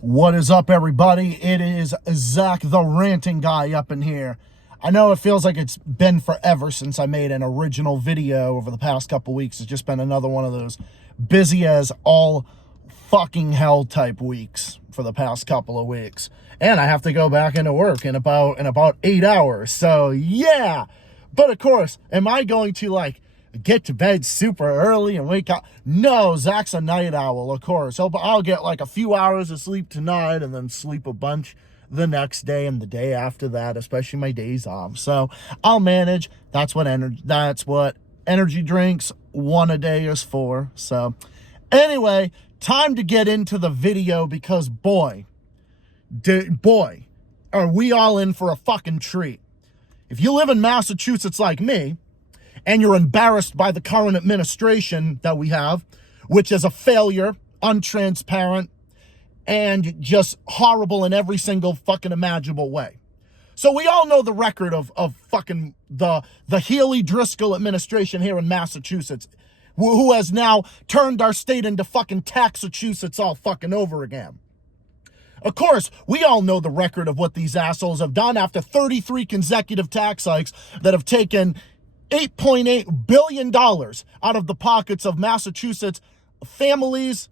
What is up, everybody? It is Zach The Ranting Guy up in here. I know it feels like it's been forever since I made an original video over the past couple weeks. It's just been another one of those busy as all fucking hell type weeks for the past couple of weeks. And I have to go back into work in about 8 hours. So yeah. But of course, am I going to get to bed super early and wake up? No, Zach's a night owl, of course. I'll get like a few hours of sleep tonight and then sleep a bunch the next day and the day after that, especially my days off. So I'll manage. That's what energy drinks one a day is for. So anyway, time to get into the video because boy, are we all in for a fucking treat. If you live in Massachusetts like me, and you're embarrassed by the current administration that we have, which is a failure, untransparent, and just horrible in every single fucking imaginable way. So we all know the record of fucking the Healey-Driscoll administration here in Massachusetts, who has now turned our state into fucking Taxachusetts all fucking over again. Of course, we all know the record of what these assholes have done after 33 consecutive tax hikes that have taken $8.8 billion out of the pockets of Massachusetts families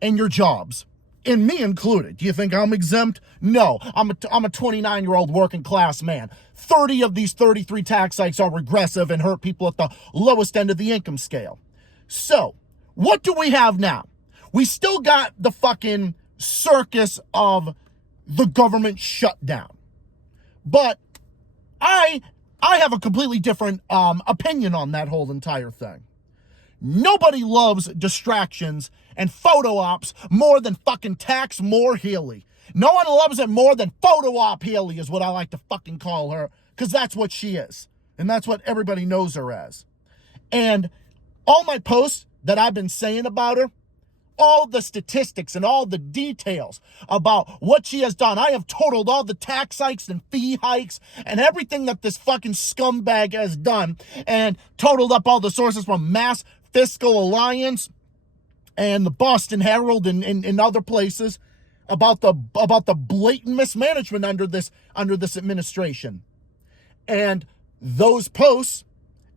and your jobs, and me included. Do you think I'm exempt? No, I'm a 29-year-old working class man. 30 of these 33 tax hikes are regressive and hurt people at the lowest end of the income scale. So, what do we have now? We still got the fucking circus of the government shutdown. But I have a completely different opinion on that whole entire thing. Nobody loves distractions and photo ops more than fucking tax Maura Healey. No one loves it more than photo op Healey is what I like to fucking call her, because that's what she is. And that's what everybody knows her as. And all my posts that I've been saying about her, all the statistics and all the details about what she has done. I have totaled all the tax hikes and fee hikes and everything that this fucking scumbag has done, and totaled up all the sources from Mass Fiscal Alliance and the Boston Herald and other places about the blatant mismanagement under this administration. And those posts,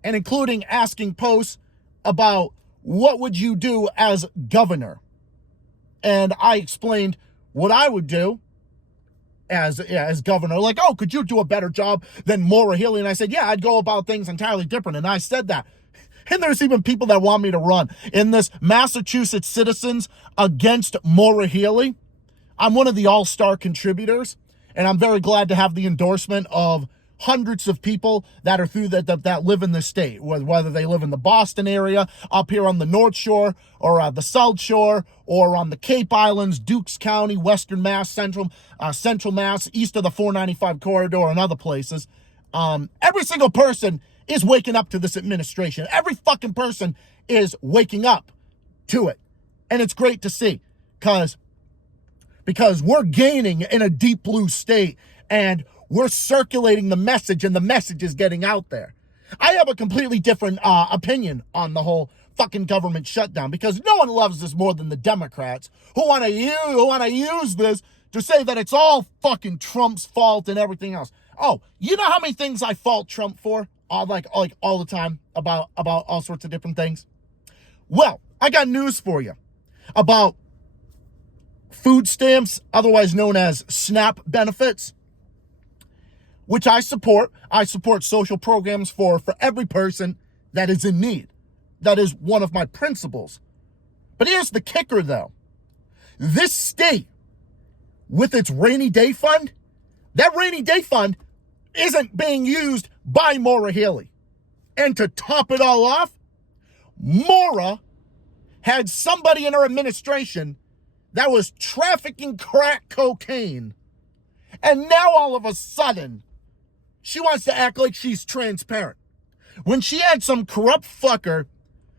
and including asking posts about what would you do as governor? And I explained what I would do as governor. Like, oh, could you do a better job than Maura Healey? And I said, yeah, I'd go about things entirely different. And I said that. And there's even people that want me to run in this Massachusetts Citizens Against Maura Healey. I'm one of the all-star contributors, and I'm very glad to have the endorsement of hundreds of people that are through that live in the state, whether they live in the Boston area, up here on the North Shore, or the South Shore, or on the Cape Islands, Dukes County, Western Mass, Central Mass, east of the 495 corridor, and other places. Every single person is waking up to this administration. Every fucking person is waking up to it. And it's great to see, because we're gaining in a deep blue state, and we're circulating the message, and the message is getting out there. I have a completely different opinion on the whole fucking government shutdown, because no one loves this more than the Democrats, who want to use this to say that it's all fucking Trump's fault and everything else. Oh, you know how many things I fault Trump for? All the time about all sorts of different things. Well, I got news for you about food stamps, otherwise known as SNAP benefits, which I support. I support social programs for every person that is in need. That is one of my principles. But here's the kicker, though. This state, with its rainy day fund, that rainy day fund isn't being used by Maura Healey. And to top it all off, Maura had somebody in her administration that was trafficking crack cocaine. And now all of a sudden, she wants to act like she's transparent. When she had some corrupt fucker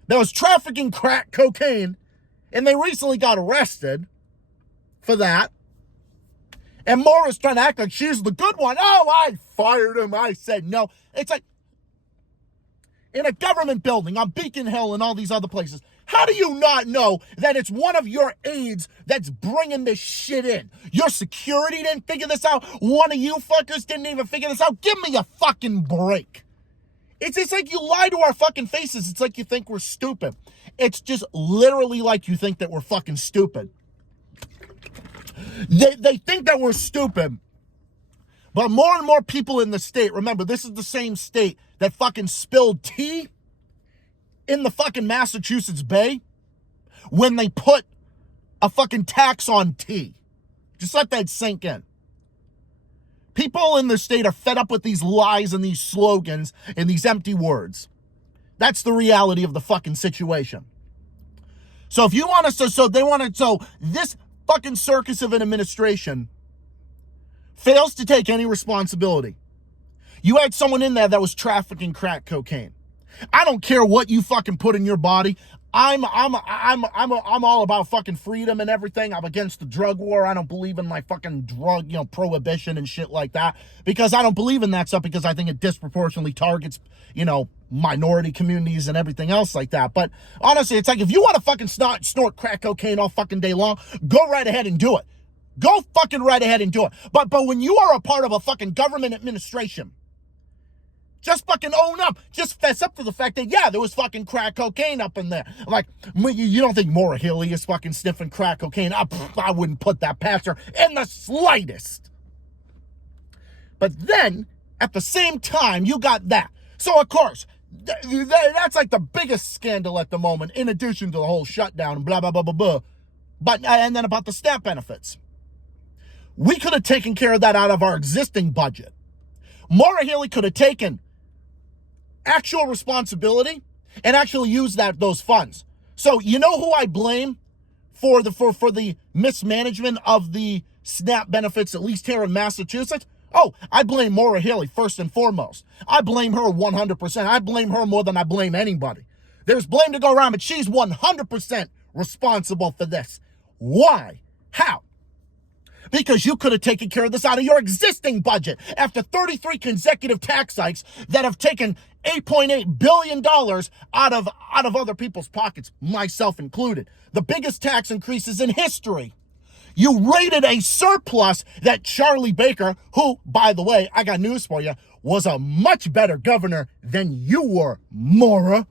that was trafficking crack cocaine, and they recently got arrested for that, and Maura's trying to act like she's the good one. Oh, I fired him. I said no. It's like in a government building on Beacon Hill and all these other places. How do you not know that it's one of your aides that's bringing this shit in? Your security didn't figure this out. One of you fuckers didn't even figure this out. Give me a fucking break. It's like you lie to our fucking faces. It's like you think we're stupid. It's just literally like you think that we're fucking stupid. They think that we're stupid. But more and more people in the state, remember, this is the same state that fucking spilled tea in the fucking Massachusetts Bay when they put a fucking tax on tea. Just let that sink in. People in the state are fed up with these lies and these slogans and these empty words. That's the reality of the fucking situation. So if you want us to, so this fucking circus of an administration fails to take any responsibility. You had someone in there that was trafficking crack cocaine. I don't care what you fucking put in your body. I'm all about fucking freedom and everything. I'm against the drug war. I don't believe in my fucking drug, prohibition and shit like that, because I don't believe in that stuff, because I think it disproportionately targets, minority communities and everything else like that. But honestly, it's like, if you want to fucking snort crack cocaine all fucking day long, go right ahead and do it. Go fucking right ahead and do it. But when you are a part of a fucking government administration, just fucking own up. Just fess up to the fact that, yeah, there was fucking crack cocaine up in there. Like, you don't think Maura Healey is fucking sniffing crack cocaine? I wouldn't put that past her in the slightest. But then, at the same time, you got that. So, of course, that's like the biggest scandal at the moment, in addition to the whole shutdown and blah, blah, blah, blah, blah. But, and then about the SNAP benefits. We could have taken care of that out of our existing budget. Maura Healey could have taken actual responsibility and actually use those funds. So you know who I blame for the mismanagement of the SNAP benefits, at least here in Massachusetts? Oh, I blame Maura Healey first and foremost. I blame her 100%. I blame her more than I blame anybody. There's blame to go around, but she's 100% responsible for this. Why? How? Because you could have taken care of this out of your existing budget after 33 consecutive tax hikes that have taken $8.8 billion out of other people's pockets, myself included. The biggest tax increases in history. You rated a surplus that Charlie Baker, who, by the way, I got news for you, was a much better governor than you were, Maura.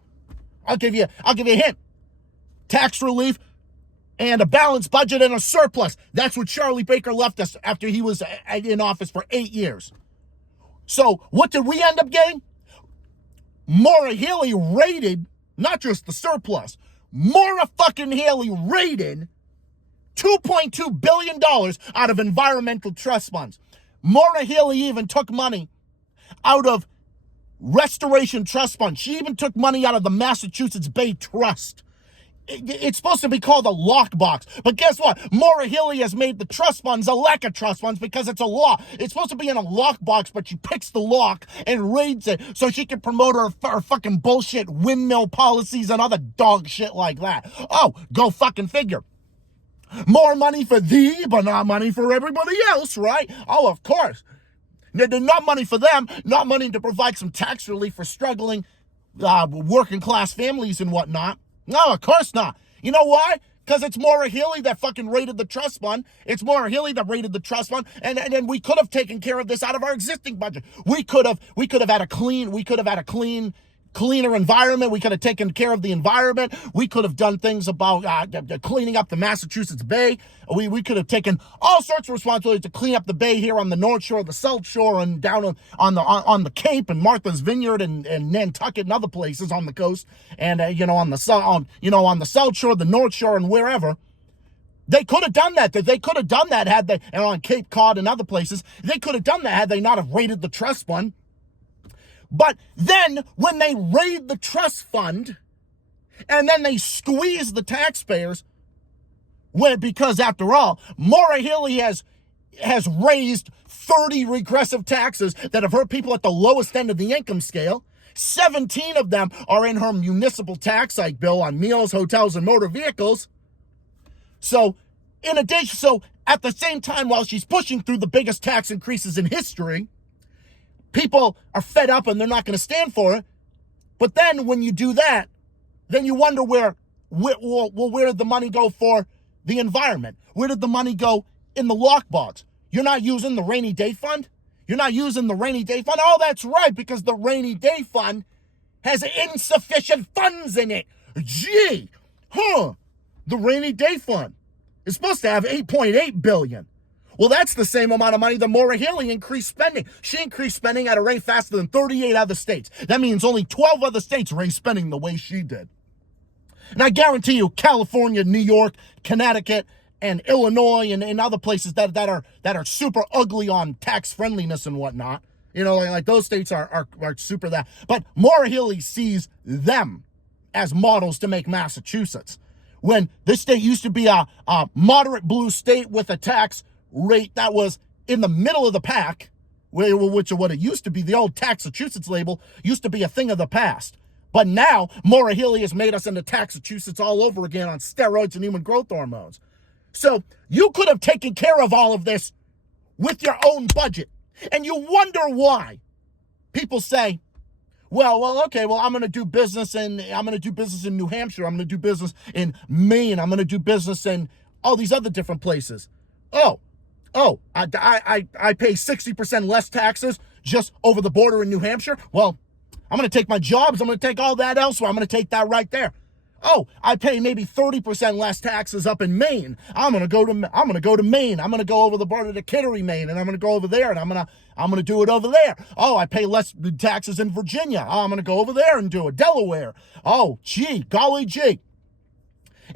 I'll give you a hint. Tax relief and a balanced budget and a surplus. That's what Charlie Baker left us after he was in office for 8 years. So what did we end up getting? Maura Healey raided, not just the surplus, Maura fucking Healey raided $2.2 billion out of environmental trust funds. Maura Healey even took money out of restoration trust funds. She even took money out of the Massachusetts Bay Trust. It's supposed to be called a lockbox. But guess what? Maura Healey has made the trust funds a lack of trust funds because it's a law. It's supposed to be in a lockbox, but she picks the lock and raids it so she can promote her fucking bullshit windmill policies and other dog shit like that. Oh, go fucking figure. More money for thee, but not money for everybody else, right? Oh, of course. Not money for them, not money to provide some tax relief for struggling working class families and whatnot. No, of course not. You know why? Because it's Maura Healey that fucking raided the trust fund. It's Maura Healey that raided the trust fund, and then we could have taken care of this out of our existing budget. We could have had a cleaner environment. We could have taken care of the environment. We could have done things about cleaning up the Massachusetts Bay. We could have taken all sorts of responsibility to clean up the bay here on the North Shore, the South Shore, and down on the Cape and Martha's Vineyard and Nantucket and other places on the coast, and on the South Shore, the North Shore, and wherever. They could have done that. They could have done that had they, and on Cape Cod and other places. They could have done that had they not have raided the trust fund. But then when they raid the trust fund and then they squeeze the taxpayers, because after all, Maura Healey has raised 30 regressive taxes that have hurt people at the lowest end of the income scale. 17 of them are in her municipal tax hike bill on meals, hotels, and motor vehicles. So at the same time, while she's pushing through the biggest tax increases in history, people are fed up and they're not going to stand for it. But then when you do that, then you wonder where where did the money go for the environment? Where did the money go in the lockbox? You're not using the rainy day fund? You're not using the rainy day fund? Oh, that's right, because the rainy day fund has insufficient funds in it. Gee, the rainy day fund is supposed to have $8.8 billion. Well, that's the same amount of money that Maura Healey increased spending. She increased spending at a rate faster than 38 other states. That means only 12 other states raised spending the way she did. And I guarantee you, California, New York, Connecticut, and Illinois, and other places that are super ugly on tax friendliness and whatnot. You know, like those states are super that. But Maura Healey sees them as models to make Massachusetts. When this state used to be a moderate blue state with a tax rate that was in the middle of the pack, which what it used to be, the old Taxachusetts label used to be a thing of the past. But now, Maura Healey has made us into Taxachusetts all over again on steroids and human growth hormones. So you could have taken care of all of this with your own budget. And you wonder why people say, okay, I'm going to do business in New Hampshire. I'm going to do business in Maine. I'm going to do business in all these other different places. I pay 60% less taxes just over the border in New Hampshire. Well, I'm going to take my jobs. I'm going to take all that elsewhere. I'm going to take that right there. Oh, I pay maybe 30% less taxes up in Maine. I'm going to go to Maine. I'm going to go over the border to Kittery, Maine, and I'm going to go over there, and I'm going to do it over there. Oh, I pay less taxes in Virginia. Oh, I'm going to go over there and do it. Delaware. Oh, golly gee.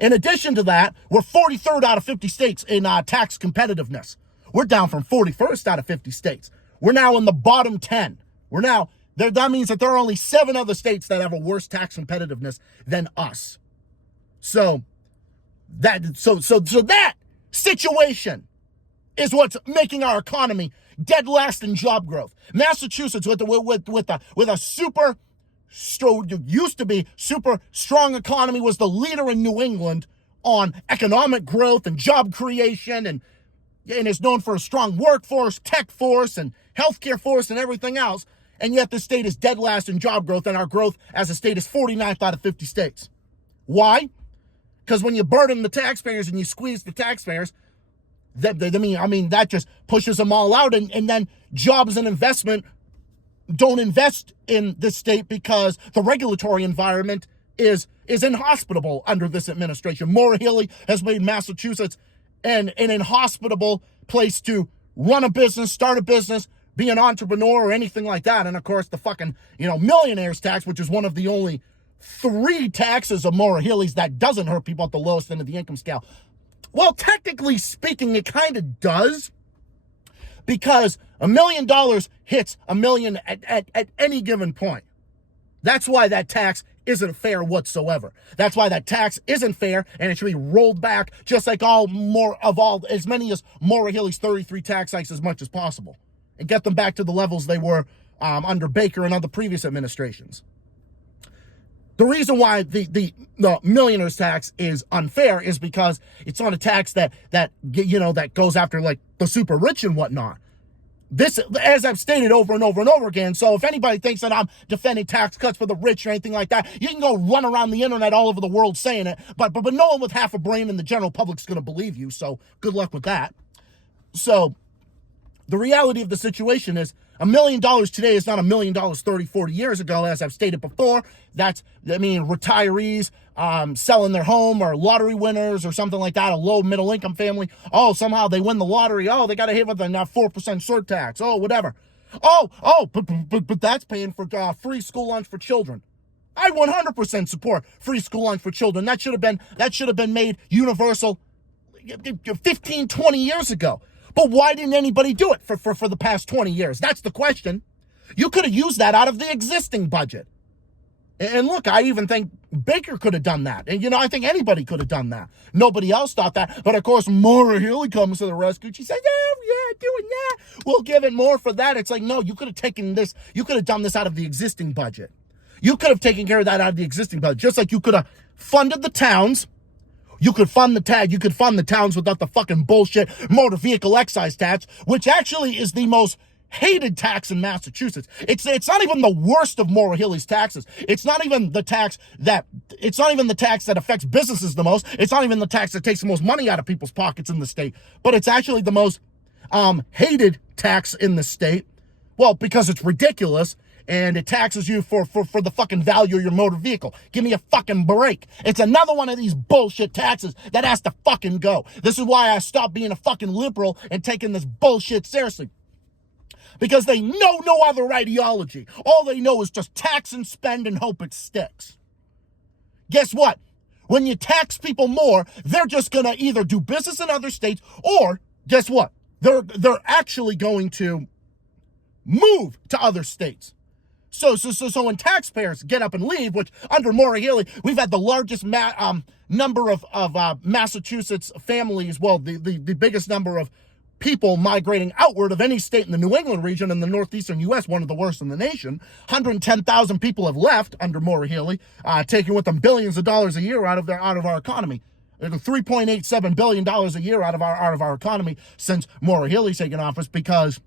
In addition to that, we're 43rd out of 50 states in tax competitiveness. We're down from 41st out of 50 states. We're now in the bottom 10. That means that there are only 7 other states that have a worse tax competitiveness than us. So that situation is what's making our economy dead last in job growth. Massachusetts with a super used to be super strong economy was the leader in New England on economic growth and job creation and is known for a strong workforce, tech force, and healthcare force and everything else. And yet the state is dead last in job growth, and our growth as a state is 49th out of 50 states. Why? Because when you burden the taxpayers and you squeeze the taxpayers, that just pushes them all out, and then jobs and investment don't invest in this state because the regulatory environment is inhospitable under this administration. Maura Healey has made Massachusetts an inhospitable place to run a business, start a business, be an entrepreneur or anything like that. And of course, the fucking, millionaires tax, which is one of the only 3 taxes of Maura Healey's that doesn't hurt people at the lowest end of the income scale. Well, technically speaking, it kind of does, because $1 million hits $1 million at any given point. That's why that tax isn't fair whatsoever. That's why that tax isn't fair, and it should be rolled back just like as many as Maura Healey's 33 tax hikes as much as possible, and get them back to the levels they were under Baker and other previous administrations. The reason why the millionaires tax is unfair is because it's not a tax that goes after like the super rich and whatnot. This, as I've stated over and over and over again, so if anybody thinks that I'm defending tax cuts for the rich or anything like that, you can go run around the internet all over the world saying it, but no one with half a brain in the general public's going to believe you, so good luck with that. So the reality of the situation is $1 million today is not $1 million 30, 40 years ago, as I've stated before. Retirees selling their home, or lottery winners or something like that, a low middle income family. Oh, somehow they win the lottery. Oh, they got to hit with a 4% surtax. Oh, whatever. But that's paying for free school lunch for children. I 100% support free school lunch for children. That should have been made universal 15, 20 years ago. But why didn't anybody do it for the past 20 years? That's the question. You could have used that out of the existing budget. And look, I even think Baker could have done that. And, I think anybody could have done that. Nobody else thought that. But, of course, Maura Healey comes to the rescue. She says, oh, yeah, doing that. We'll give it more for that. It's like, no, you could have taken this. You could have done this out of the existing budget. You could have taken care of that out of the existing budget. Just like you could have funded the towns. You could fund the towns without the fucking bullshit motor vehicle excise tax, which actually is the most hated tax in Massachusetts. It's not even the worst of Maura Healey's taxes. It's not even the tax that affects businesses the most. It's not even the tax that takes the most money out of people's pockets in the state. But it's actually the most hated tax in the state. Well, because it's ridiculous and it taxes you for the fucking value of your motor vehicle. Give me a fucking break. It's another one of these bullshit taxes that has to fucking go. This is why I stopped being a fucking liberal and taking this bullshit seriously. Because they know no other ideology. All they know is just tax and spend and hope it sticks. Guess what? When you tax people more, they're just going to either do business in other states or, guess what? They're actually going to move to other states. So when taxpayers get up and leave, which under Maura Healey, we've had the largest number of Massachusetts families, well, the biggest number of people migrating outward of any state in the New England region in the northeastern U.S., one of the worst in the nation. 110,000 people have left under Maura Healey, taking with them billions of dollars a year out of our economy. $3.87 billion a year out of our economy since Maura Healey's taken office, because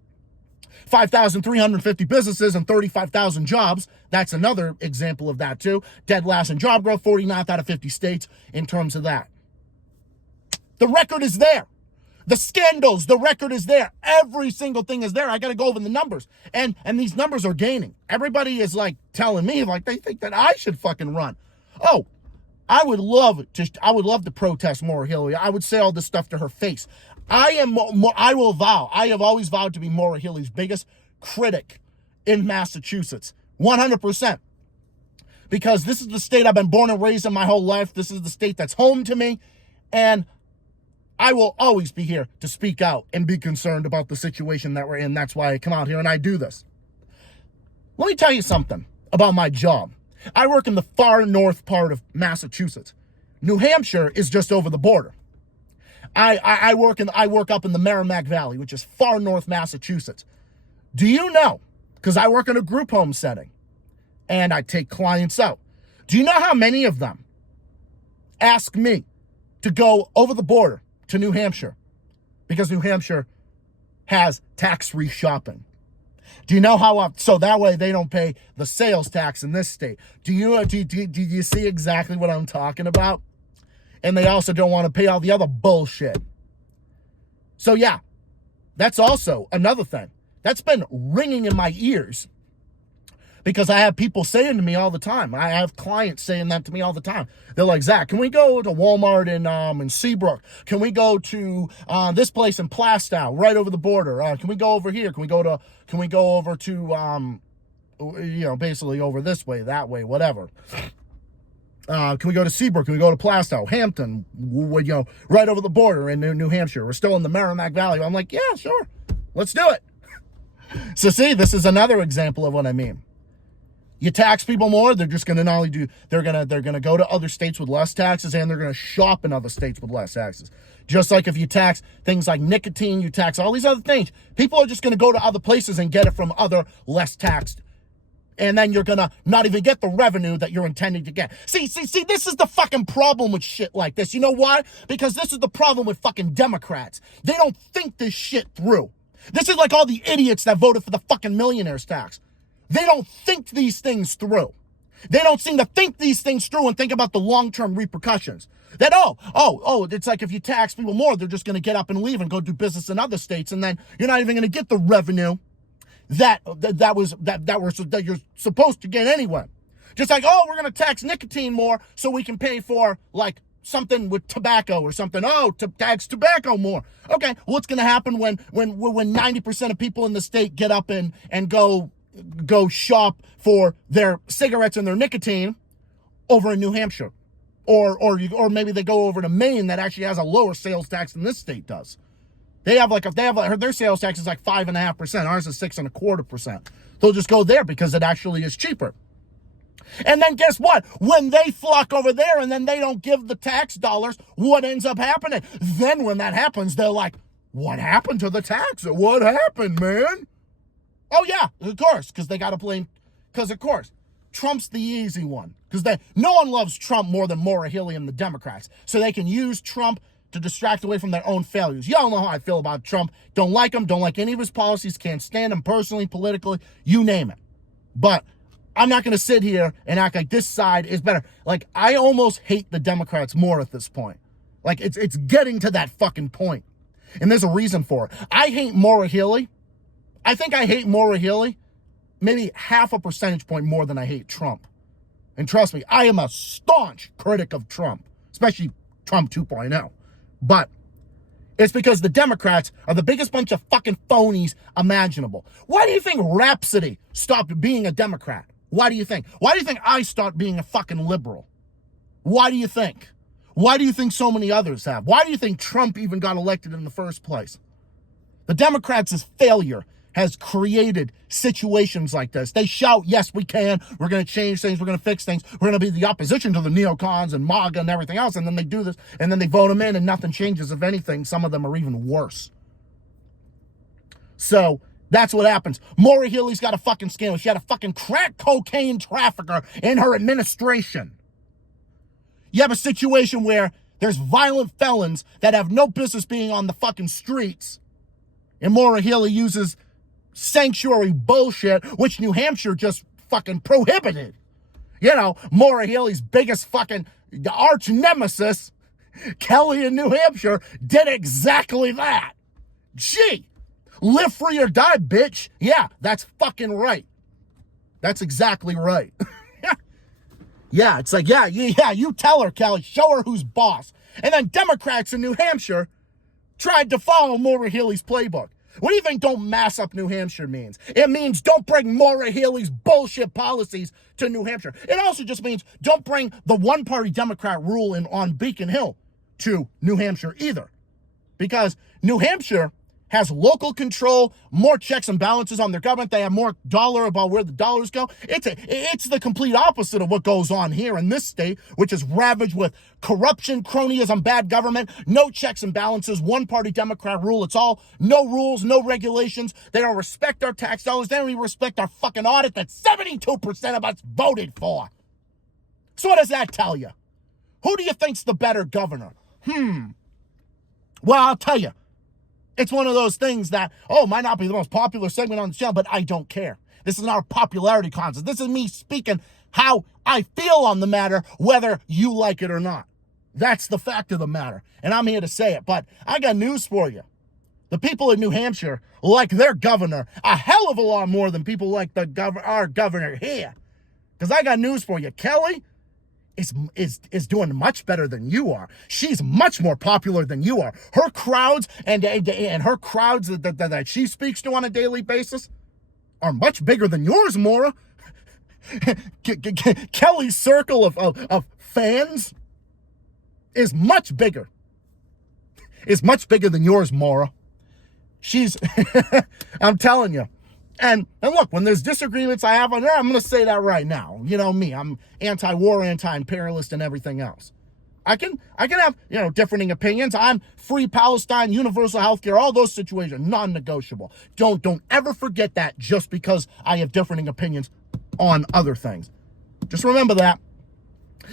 5,350 businesses and 35,000 jobs. That's another example of that too. Dead last in job growth, 49th out of 50 states in terms of that. The record is there. The scandals, the record is there. Every single thing is there. I got to go over the numbers. And these numbers are gaining. Everybody is like telling me, like, they think that I should fucking run. Oh, I would love to protest Maura Healey. I would say all this stuff to her face. I have always vowed to be Maura Healey's biggest critic in Massachusetts. 100%. Because this is the state I've been born and raised in my whole life. This is the state that's home to me. And I will always be here to speak out and be concerned about the situation that we're in. That's why I come out here and I do this. Let me tell you something about my job. I work in the far north part of Massachusetts. New Hampshire is just over the border. I work up in the Merrimack Valley, which is far north Massachusetts. Do you know, because I work in a group home setting and I take clients out, do you know how many of them ask me to go over the border to New Hampshire because New Hampshire has tax-free shopping? Do you know how so that way they don't pay the sales tax in this state? Do you see exactly what I'm talking about? And they also don't want to pay all the other bullshit. So yeah, that's also another thing that's been ringing in my ears, because I have people saying to me all the time. I have clients saying that to me all the time. They're like, Zach, can we go to Walmart in Seabrook? Can we go to this place in Plastow, right over the border? Can we go over here? Can we go over to basically over this way, that way, whatever. Can we go to Seabrook? Can we go to Plastow, Hampton, right over the border in New Hampshire? We're still in the Merrimack Valley. I'm like, yeah, sure. Let's do it. So see, this is another example of what I mean. You tax people more, they're just going to not only do, they're going to go to other states with less taxes, and they're going to shop in other states with less taxes. Just like if you tax things like nicotine, you tax all these other things, people are just going to go to other places and get it from other less taxed. And then you're going to not even get the revenue that you're intending to get. See, this is the fucking problem with shit like this. You know why? Because this is the problem with fucking Democrats. They don't think this shit through. This is like all the idiots that voted for the fucking millionaires tax. They don't think these things through. They don't seem to think these things through and think about the long-term repercussions. That, it's like if you tax people more, they're just going to get up and leave and go do business in other states, and then you're not even going to get the revenue that you're supposed to get anyway. Just like, we're going to tax nicotine more so we can pay for, like, something with tobacco or something. To tax tobacco more. Okay, what's going to happen when 90% of people in the state get up and go shop for their cigarettes and their nicotine over in New Hampshire, or maybe they go over to Maine that actually has a lower sales tax than this state does. Their sales tax is like 5.5%. Ours is 6.25%. They'll just go there because it actually is cheaper. And then guess what? When they flock over there and then they don't give the tax dollars, what ends up happening? Then when that happens, they're like, what happened to the tax? What happened, man? Oh, yeah, of course, because they got to blame, because, of course, Trump's the easy one. Because no one loves Trump more than Maura Healey and the Democrats. So they can use Trump to distract away from their own failures. Y'all know how I feel about Trump. Don't like him, don't like any of his policies, can't stand him personally, politically, you name it. But I'm not going to sit here and act like this side is better. Like, I almost hate the Democrats more at this point. Like, it's getting to that fucking point. And there's a reason for it. I hate Maura Healey. I think I hate Maura Healey maybe half a percentage point more than I hate Trump. And trust me, I am a staunch critic of Trump, especially Trump 2.0. But it's because the Democrats are the biggest bunch of fucking phonies imaginable. Why do you think Rhapsody stopped being a Democrat? Why do you think? Why do you think I stopped being a fucking liberal? Why do you think? Why do you think so many others have? Why do you think Trump even got elected in the first place? The Democrats' failure has created situations like this. They shout, yes, we can. We're going to change things. We're going to fix things. We're going to be the opposition to the neocons and MAGA and everything else. And then they do this, and then they vote them in, and nothing changes. If anything, some of them are even worse. So that's what happens. Maura Healey's got a fucking scandal. She had a fucking crack cocaine trafficker in her administration. You have a situation where there's violent felons that have no business being on the fucking streets, and Maura Healey uses sanctuary bullshit, which New Hampshire just fucking prohibited. You know, Maura Healey's biggest fucking arch nemesis, Kelly in New Hampshire, did exactly that. Gee, live free or die, bitch. Yeah, that's fucking right. That's exactly right. Yeah, it's like, yeah, you tell her, Kelly, show her who's boss. And then Democrats in New Hampshire tried to follow Maura Healey's playbook. What do you think don't mass up New Hampshire means? It means don't bring Maura Healey's bullshit policies to New Hampshire. It also just means don't bring the one-party Democrat rule on Beacon Hill to New Hampshire either. Because New Hampshire has local control, more checks and balances on their government. They have more dollar about where the dollars go. It's the complete opposite of what goes on here in this state, which is ravaged with corruption, cronyism, bad government, no checks and balances, one-party Democrat rule. It's all no rules, no regulations. They don't respect our tax dollars. They don't even respect our fucking audit that 72% of us voted for. So what does that tell you? Who do you think's the better governor? Well, I'll tell you. It's one of those things that, might not be the most popular segment on the channel, but I don't care. This is not a popularity contest. This is me speaking how I feel on the matter, whether you like it or not. That's the fact of the matter. And I'm here to say it. But I got news for you. The people in New Hampshire like their governor a hell of a lot more than people like our governor here. Because I got news for you. Kelly is doing much better than you are. She's much more popular than you are. Her crowds and her crowds that she speaks to on a daily basis are much bigger than yours, Maura. Kelly's circle of fans is much bigger. Is much bigger than yours, Maura. She's, I'm telling you. And look, when there's disagreements I have on her, I'm going to say that right now. You know me, I'm anti-war, anti-imperialist, and everything else. I can have, differing opinions. I'm free Palestine, universal health care, all those situations, non-negotiable. Don't ever forget that just because I have differing opinions on other things. Just remember that.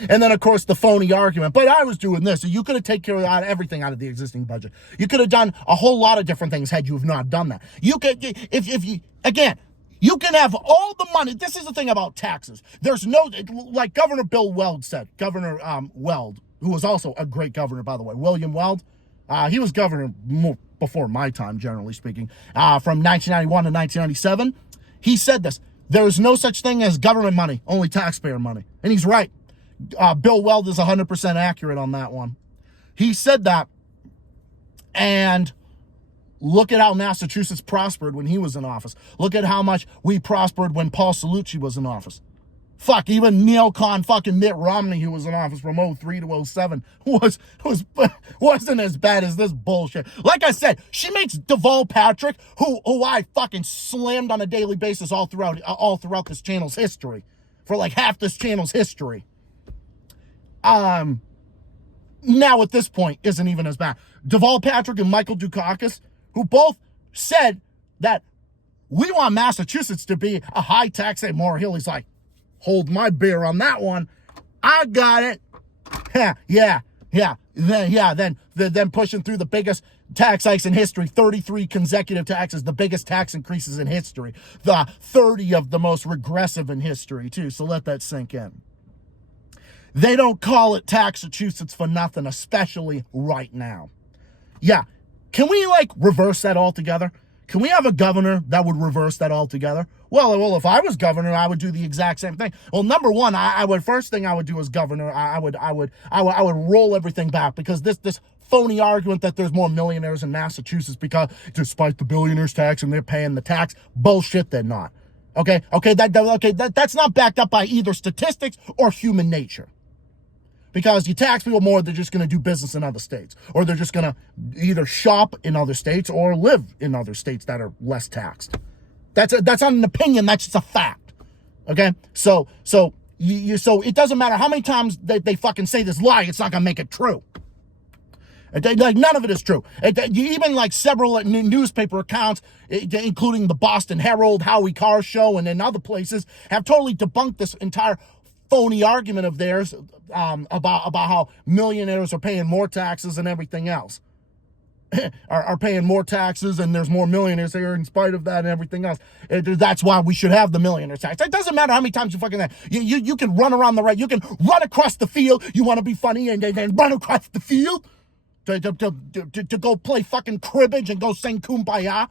And then, of course, the phony argument. But I was doing this. So you could have taken care of everything out of the existing budget. You could have done a whole lot of different things had you have not done that. You could, if you, again, you can have all the money. This is the thing about taxes. There's no, like Governor Bill Weld said, Governor Weld, who was also a great governor, by the way, William Weld. He was governor before my time, generally speaking, from 1991 to 1997. He said this, there is no such thing as government money, only taxpayer money. And he's right. Bill Weld is 100% accurate on that one. He said that, and look at how Massachusetts prospered when he was in office. Look at how much we prospered when Paul Cellucci was in office. Fuck, even neocon fucking Mitt Romney, who was in office from 03 to 07, wasn't as bad as this bullshit. Like I said, she makes Deval Patrick, who I fucking slammed on a daily basis all throughout this channel's history, for like half this channel's history. Now at this point isn't even as bad. Deval Patrick and Michael Dukakis, who both said that we want Massachusetts to be a high tax state. Maura Healey's like, hold my beer on that one. I got it. Yeah. Then pushing through the biggest tax hikes in history, 33 consecutive taxes, the biggest tax increases in history, the 30 of the most regressive in history too. So let that sink in. They don't call it Taxachusetts for nothing, especially right now. Yeah, can we reverse that altogether? Can we have a governor that would reverse that altogether? Well, if I was governor, I would do the exact same thing. Well, number one, first thing I would do as governor, I would roll everything back, because this phony argument that there's more millionaires in Massachusetts because despite the billionaires tax and they're paying the tax, bullshit, they're not. That's not backed up by either statistics or human nature. Because you tax people more, they're just going to do business in other states, or they're just going to either shop in other states or live in other states that are less taxed. That's not an opinion. That's just a fact. Okay, so it doesn't matter how many times they fucking say this lie. It's not going to make it true. None of it is true. Even several newspaper accounts, including the Boston Herald, Howie Carr Show, and then other places, have totally debunked this entire phony argument of theirs about how millionaires are paying more taxes and everything else. are paying more taxes, and there's more millionaires here in spite of that and everything else. That's why we should have the millionaire tax. It doesn't matter how many times you fucking that. You can run around the right. You can run across the field. You want to be funny and then run across the field to go play fucking cribbage and go sing Kumbaya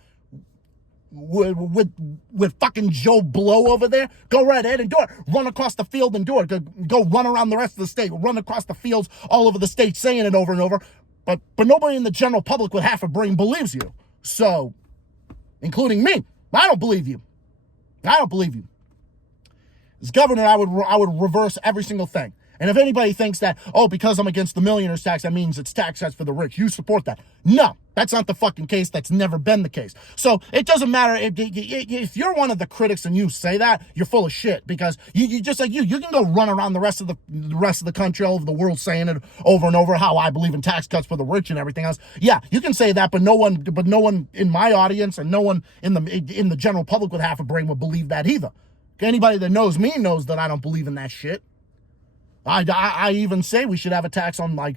with fucking Joe Blow over there. Go right ahead and do it. Run across the field and do it. Go run around the rest of the state. Run across the fields all over the state saying it over and over. But nobody in the general public with half a brain believes you. So, including me, I don't believe you. As governor, I would reverse every single thing. And if anybody thinks that, because I'm against the millionaire's tax, that means it's tax cuts for the rich, you support that. No, that's not the fucking case. That's never been the case. So it doesn't matter if you're one of the critics and you say that, you're full of shit, because you just you can go run around the rest of the country, all over the world, saying it over and over how I believe in tax cuts for the rich and everything else. Yeah, you can say that, but no one in my audience and no one in the general public with half a brain would believe that either. Anybody that knows me knows that I don't believe in that shit. I even say we should have a tax on the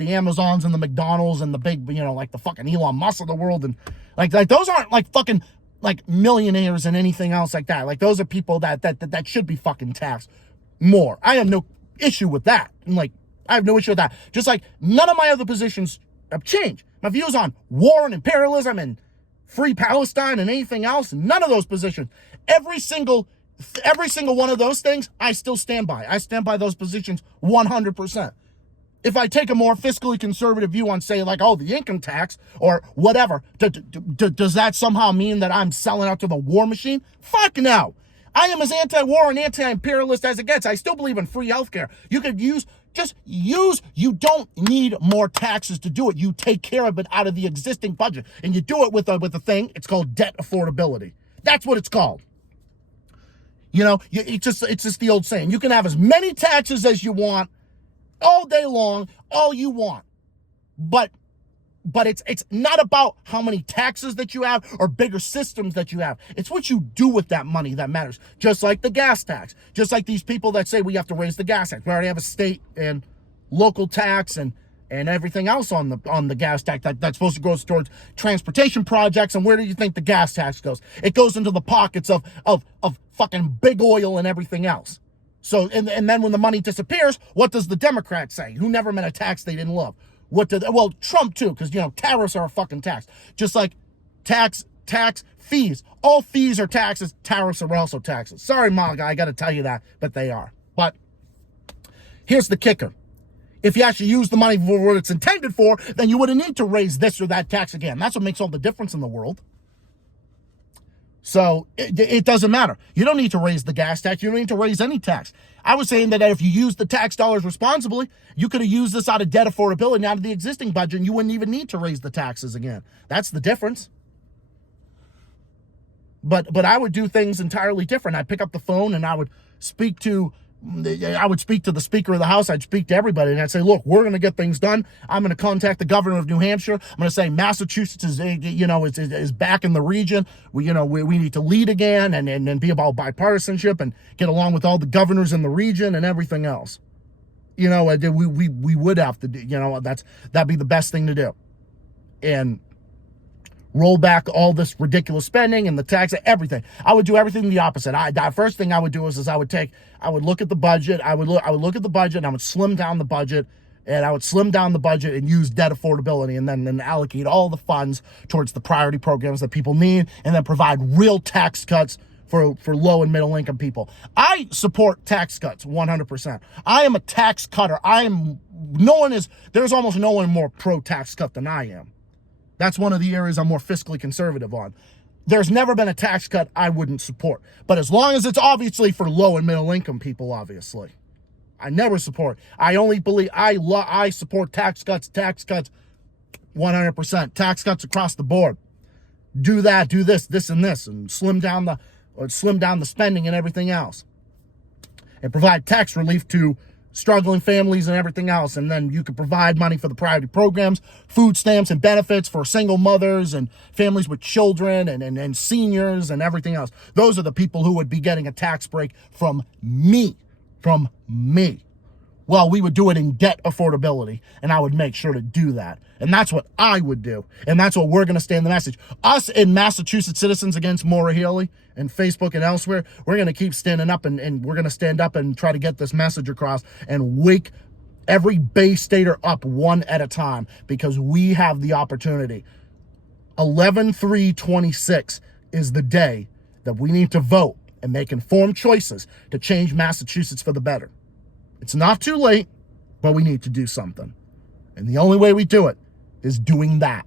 Amazons and the McDonald's and the big, the fucking Elon Musk of the world. And like those aren't fucking millionaires and anything else like that. Those are people that should be fucking taxed more. I have no issue with that. And I have no issue with that. Just like none of my other positions have changed. My views on war and imperialism and free Palestine and anything else, none of those positions. Every single one of those things, I still stand by. I stand by those positions 100%. If I take a more fiscally conservative view on, say, the income tax or whatever, does that somehow mean that I'm selling out to the war machine? Fuck no. I am as anti-war and anti-imperialist as it gets. I still believe in free healthcare. You could you don't need more taxes to do it. You take care of it out of the existing budget. And you do it with a thing, it's called debt affordability. That's what it's called. It's just the old saying. You can have as many taxes as you want all day long, all you want. But it's not about how many taxes that you have or bigger systems that you have. It's what you do with that money that matters. Just like the gas tax. Just like these people that say we have to raise the gas tax. We already have a state and local tax and everything else on the gas tax that's supposed to go towards transportation projects. And where do you think the gas tax goes? It goes into the pockets of fucking big oil and everything else. So and then when the money disappears, what does the Democrats say? Who never met a tax they didn't love? Trump too, because tariffs are a fucking tax. Just like tax fees. All fees are taxes. Tariffs are also taxes. Sorry, MAGA, I got to tell you that, but they are. But here's the kicker. If you actually use the money for what it's intended for, then you wouldn't need to raise this or that tax again. That's what makes all the difference in the world. So it doesn't matter. You don't need to raise the gas tax. You don't need to raise any tax. I was saying that if you use the tax dollars responsibly, you could have used this out of debt affordability, out of the existing budget, and you wouldn't even need to raise the taxes again. That's the difference. But I would do things entirely different. I'd pick up the phone and I would speak to the Speaker of the House. I'd speak to everybody and I'd say, look, we're going to get things done. I'm going to contact the governor of New Hampshire. I'm going to say Massachusetts is back in the region. We need to lead again and be about bipartisanship and get along with all the governors in the region and everything else. You know, we would have to do, you know, that'd be the best thing to do. And roll back all this ridiculous spending and the tax, everything. I would do everything the opposite. The first thing I would do is I would look at the budget. I would look at the budget and I would slim down the budget. And I would slim down the budget and use debt affordability and then allocate all the funds towards the priority programs that people need and then provide real tax cuts for low and middle income people. I support tax cuts 100%. I am a tax cutter. There's almost no one more pro tax cut than I am. That's one of the areas I'm more fiscally conservative on. There's never been a tax cut I wouldn't support. But as long as it's obviously for low and middle income people, obviously. I never support. I only believe I support tax cuts 100%. Tax cuts across the board. Do that, do this, and this, and slim down the spending and everything else. And provide tax relief to struggling families and everything else. And then you could provide money for the priority programs, food stamps and benefits for single mothers and families with children and seniors and everything else. Those are the people who would be getting a tax break from me. Well, we would do it in debt affordability, and I would make sure to do that. And that's what I would do. And that's what we're going to stand the message. Us in Massachusetts Citizens Against Maura Healey and Facebook and elsewhere, we're going to keep standing up and we're going to stand up and try to get this message across and wake every Bay Stater up one at a time, because we have the opportunity. 11/3/26 is the day that we need to vote and make informed choices to change Massachusetts for the better. It's not too late, but we need to do something. And the only way we do it is doing that.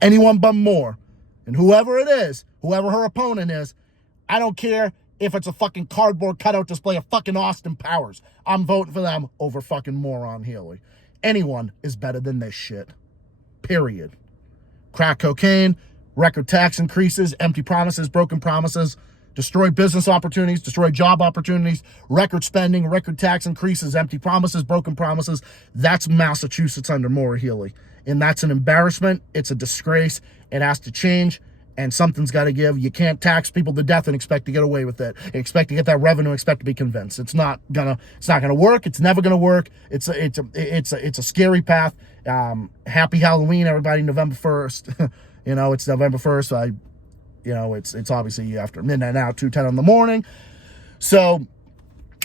Anyone but Moore, and whoever it is, whoever her opponent is, I don't care if it's a fucking cardboard cutout display of fucking Austin Powers. I'm voting for them over fucking Moron Healey. Anyone is better than this shit. Period. Crack cocaine, record tax increases, empty promises, broken promises, destroy business opportunities, destroy job opportunities, record spending, record tax increases, empty promises, broken promises. That's Massachusetts under Maura Healey. And that's an embarrassment. It's a disgrace. It has to change, and something's got to give. You can't tax people to death and expect to get away with it. Expect to get that revenue, expect to be convinced. It's not gonna work. It's never gonna work. It's a scary path. Happy Halloween, everybody, November 1st. You know, it's November 1st. It's obviously after midnight now, 2:10 in the morning. So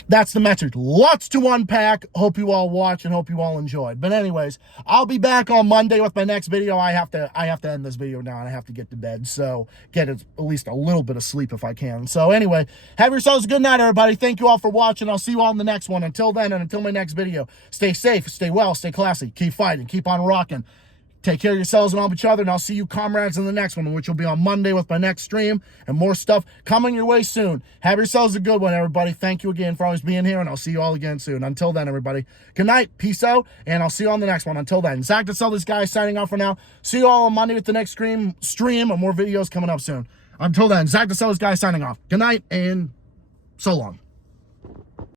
that's the message. Lots to unpack. Hope you all watch and hope you all enjoyed. But anyways, I'll be back on Monday with my next video. I have to end this video now and I have to get to bed. So get at least a little bit of sleep if I can. So anyway, have yourselves a good night, everybody. Thank you all for watching. I'll see you all in the next one. Until then, and until my next video, stay safe, stay well, stay classy, keep fighting, keep on rocking. Take care of yourselves and all of each other, and I'll see you comrades in the next one, which will be on Monday with my next stream, and more stuff coming your way soon. Have yourselves a good one, everybody. Thank you again for always being here, and I'll see you all again soon. Until then, everybody, good night, peace out, and I'll see you on the next one. Until then, Zach The Guy signing off for now. See you all on Monday with the next stream, and more videos coming up soon. Until then, Zach The Guy signing off. Good night, and so long.